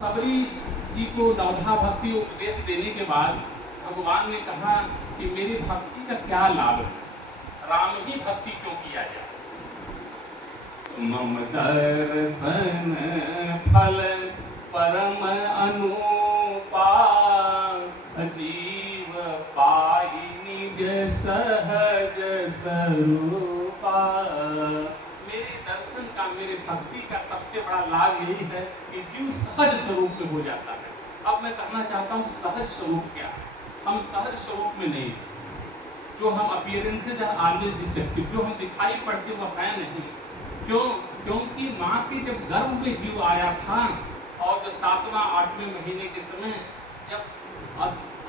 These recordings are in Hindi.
सबरी जी को नवधा भक्ति उपदेश देने के बाद भगवान ने कहा कि मेरी भक्ति का क्या लाभ है, राम ही भक्ति क्यों किया जाए। मम दर्शन फल परम अनुपा, जीव पाई निज सहज स्वरूपा। मेरे दर्शन का, मेरे भक्ति का सबसे बड़ा लाभ यही है कि जीव सहज स्वरूप में हो जाता है। अब मैं कहना चाहता हूँ सहज स्वरूप क्या है। हम सहज स्वरूप में नहीं, जो हम अपीयरेंसेज आर ऑलवेज डिसेप्टिव, जो हम दिखाई पड़ते वह है नहीं। क्यों? क्योंकि माँ के जब गर्भ में जीव आया था और जो 7वां 8वें महीने के समय जब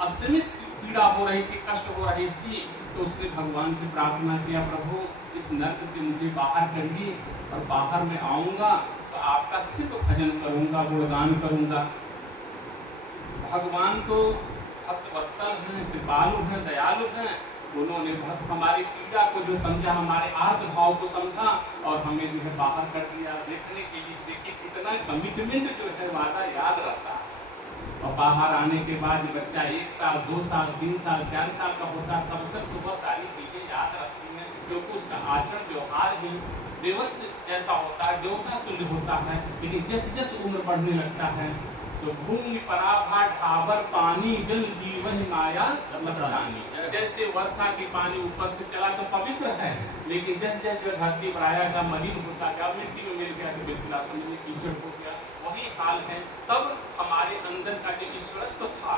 असीमित पीड़ा हो रही थी, कष्ट हो रही थी, तो उसने भगवान से प्रार्थना किया, प्रभु इस नर्क से मुझे बाहर करिए और बाहर में आऊंगा तो आपका सिर्फ भजन करूंगा, गुणगान करूंगा। भगवान तो भक्त वत्सल हैं, कृपालु हैं, दयालु हैं। उन्होंने हमारी पीड़ा को जो समझा, हमारे आर्त भाव को समझा और हमें जो है बाहर कर दिया। देखने के लिए देखिए कितना कमिटमेंट जो है, वादा याद रहता है। और बाहर आने के बाद बच्चा 1 साल 2 साल 3 साल 4 साल का होता, तब तक तो बहुत सारी चीजें याद रखती हैं, क्योंकि उसका आचरण व्यवहार भी देवत्व जैसा होता है, देवता तुल्य होता है। लेकिन जैसे जैसे उम्र बढ़ने लगता है तो भूमि पराभा ढाबर पानी जल जीवन माया लपटानी। जैसे वर्षा की पानी ऊपर से चला तो पवित्र है, लेकिन जैसे जैसे धरती पर आया मलिन होता गया, मिट्टी में मिल गया तो बिल्कुल आसमान में कीचड़ हो गया। वही हाल है। तब हमारे अंदर का जो ईश्वरत्व था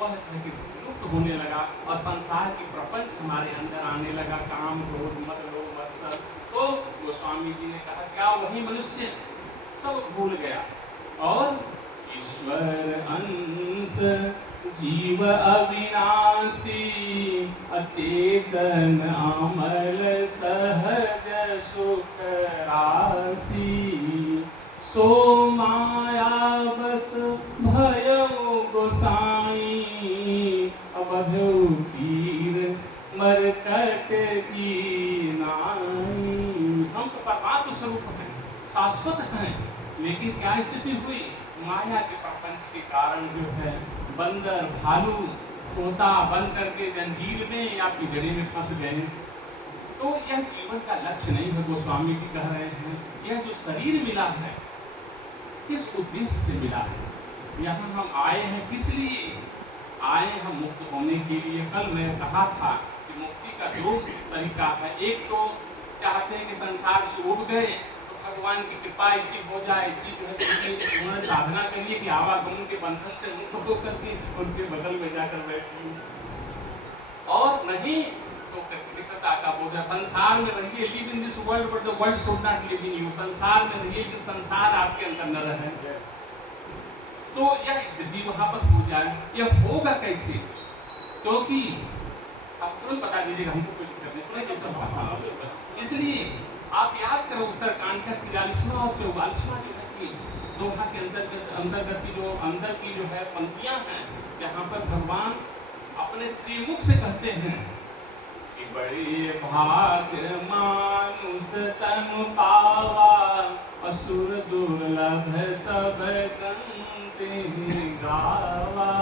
वह लुप्त होने लगा और संसार की प्रपंच हमारे अंदर आने लगा, काम क्रोध मद लोभ मत्सर। तो गोस्वामी जी ने कहा क्या वही मनुष्य सब भूल गया और ईश्वर अंश जीव अविनाशी, अचेतन अमल सहज सुख राशि। सो माया बस भयो गोसाई, अबधो पीर मरकट की नाई। हम तो परमात्म स्वरूप हैं, शाश्वत हैं, लेकिन क्या स्थिति हुई? माया के प्रपंच के कारण जो है बंदर भालू तोता बन करके जंजीर में या पिंजरे में फंस गए। तो यह जीवन का लक्ष्य नहीं है। गोस्वामी जी कह रहे हैं यह जो शरीर मिला है किस उद्देश्य से मिला है, यहाँ हम आए हैं किस लिए आए? हम मुक्त होने के लिए। कल मैं कहा था कि मुक्ति का 2 तरीका है। एक तो चाहते हैं कि संसार से उब गए तो भगवान की कृपा ऐसी हो जाए, ऐसी जो है साधना करिए कि आवागमन के बंधन से मुक्त होकर के उनके बगल में जाकर बैठिए, और नहीं तो कृतज्ञता का बोझ। संसार में रहिए, live in this world but the world should not live in you. संसार में रहिए लेकिन संसार आपके अंदर न रहे। तो यह स्थिति वहां पर हो जाए, यह होगा कैसे? क्योंकि आप तुरंत बता दीजिएगा, हमको कोई दिक्कत नहीं, तुरंत ये सब बात। इसलिए आप याद करो उत्तरकांड का 43वां और 44वां जो है कि दोहा के अंतर्गत की जो अंदर की जो है पंक्तियां हैं, जहाँ पर भगवान अपने श्रीमुख से कहते हैं कि बड़े भाग्य मानुष तन पावा, असुर दुर्लभ सब गंते गावा।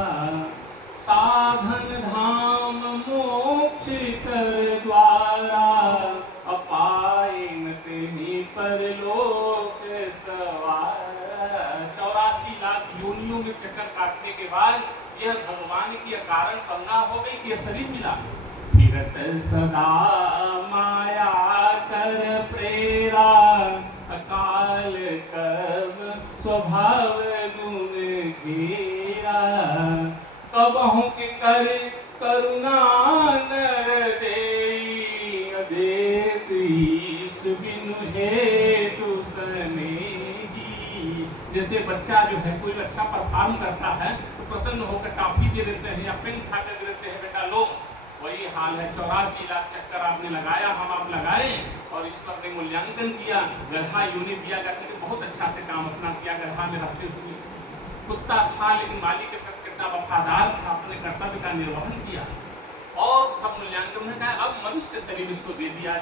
साधन धाम मोक्ष कर द्वारा, अपाइन तेहि परलोक सवारा। 84 लाख योनियों में चक्कर काटने के बाद यह भगवान की कारण करुणा हो गई कि यह शरीर मिला। फिरत सदा माया कर प्रेरा, अकाल कब स्वभाव गुण घेरा। कबहु के कर करुणा नर देई, अदेत ईश बिनु हेतु सनेही। जैसे बच्चा जो है कोई अच्छा परफॉर्म करता है तो प्रसन्न होकर टॉफी दे देते हैं या पेन खा कर दे देते हैं, बेटा लो। वही हाल है, 84 लाख चक्कर आपने लगाया, हम आप लगाए और इस पर मूल्यांकन किया, गधा योनि दिया गया क्योंकि बहुत अच्छा से काम अपना किया। गधा में रहते हुए कुत्ता था लेकिन मालिक के प्रति कितना वफादार था, अपने कर्तव्य का निर्वहन किया और सब मूल्यांकन में कहा अब मनुष्य शरीर इसको दे दिया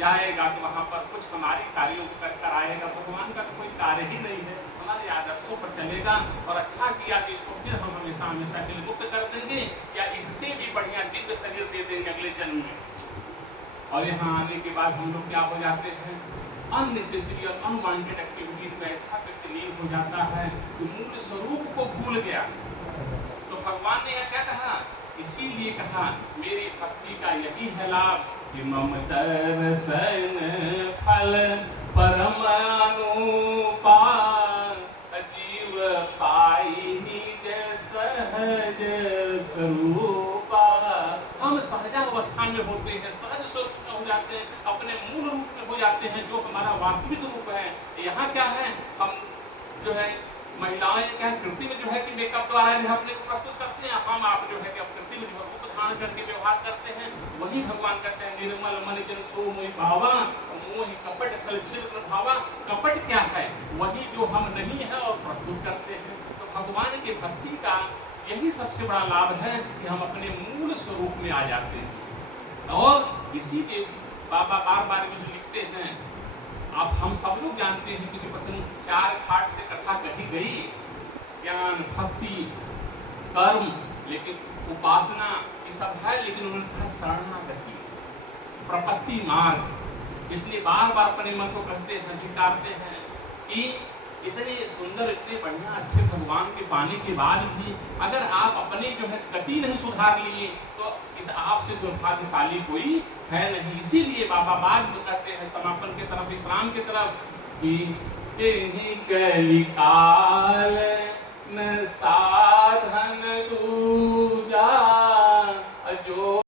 जाएगा तो वहां पर कुछ हमारे कार्यों को कर आएगा। भगवान का तो कोई कार्य ही नहीं है। हमारे आदर्शों पर चलेगा और अच्छा किया कि इसको फिर हम हमेशा हमेशा के लिए मुक्त कर देंगे, या इससे भी बढ़िया दिव्य शरीर दे देंगे अगले जन्म में। और यहाँ आने के बाद हम लोग क्या हो जाते हैं, अननेसेसरी और अनवांटेड एक्टिविटीज में ऐसा व्यक्ति लीन हो जाता है कि मूल स्वरूप को भूल गया। तो भगवान ने यह क्या कहा, इसीलिए कहा मेरी भक्ति का यही है लाभ कि ममता रसन फल परम अनुपा जीव पाई निज सहज स्वरूपा। हम सहजावस्था में होते हैं, सहज स्वरूप में हो जाते हैं, अपने मूल रूप में हो जाते हैं जो हमारा वास्तविक रूप है। यहाँ क्या है, हम जो है महिलाएं क्या कृति में जो है कि मेकअप द्वारा जो अपने को प्रस्तुत करते हैं, हम आप जो है कि कृति में जो रूप धारण करके व्यवहार करते हैं। वही भगवान कहते हैं निर्मल मन जन सो मोहि पावा मोहि कपट छल छिद्र भावा। कपट क्या है, वही जो हम नहीं है और प्रस्तुत करते हैं। तो भगवान की भक्ति का यही सबसे बड़ा लाभ है कि हम अपने मूल स्वरूप में आ जाते हैं। और इसीलिए बाबा बार बार मुझे लिखते हैं, आप हम सब लोग जानते हैं किसी प्रसंग 4 घाट से कथा कही गई, ज्ञान भक्ति कर्म, लेकिन उपासना ये सब है, लेकिन उन्होंने कहा शरणागति प्रपत्ति मार्ग। इसलिए बार बार अपने मन को कहते हैं, स्वीकारते हैं कि इतने सुंदर इतने बढ़िया अच्छे भगवान के पाने के बाद भी अगर आप अपने जो है गति नहीं सुधार लिए तो इस आपसे दुर्भाग्यशाली कोई है नहीं। इसीलिए बाबा बाद में कहते हैं समापन की तरफ, विश्राम की तरफ कि कलिकाल न साधन दूजा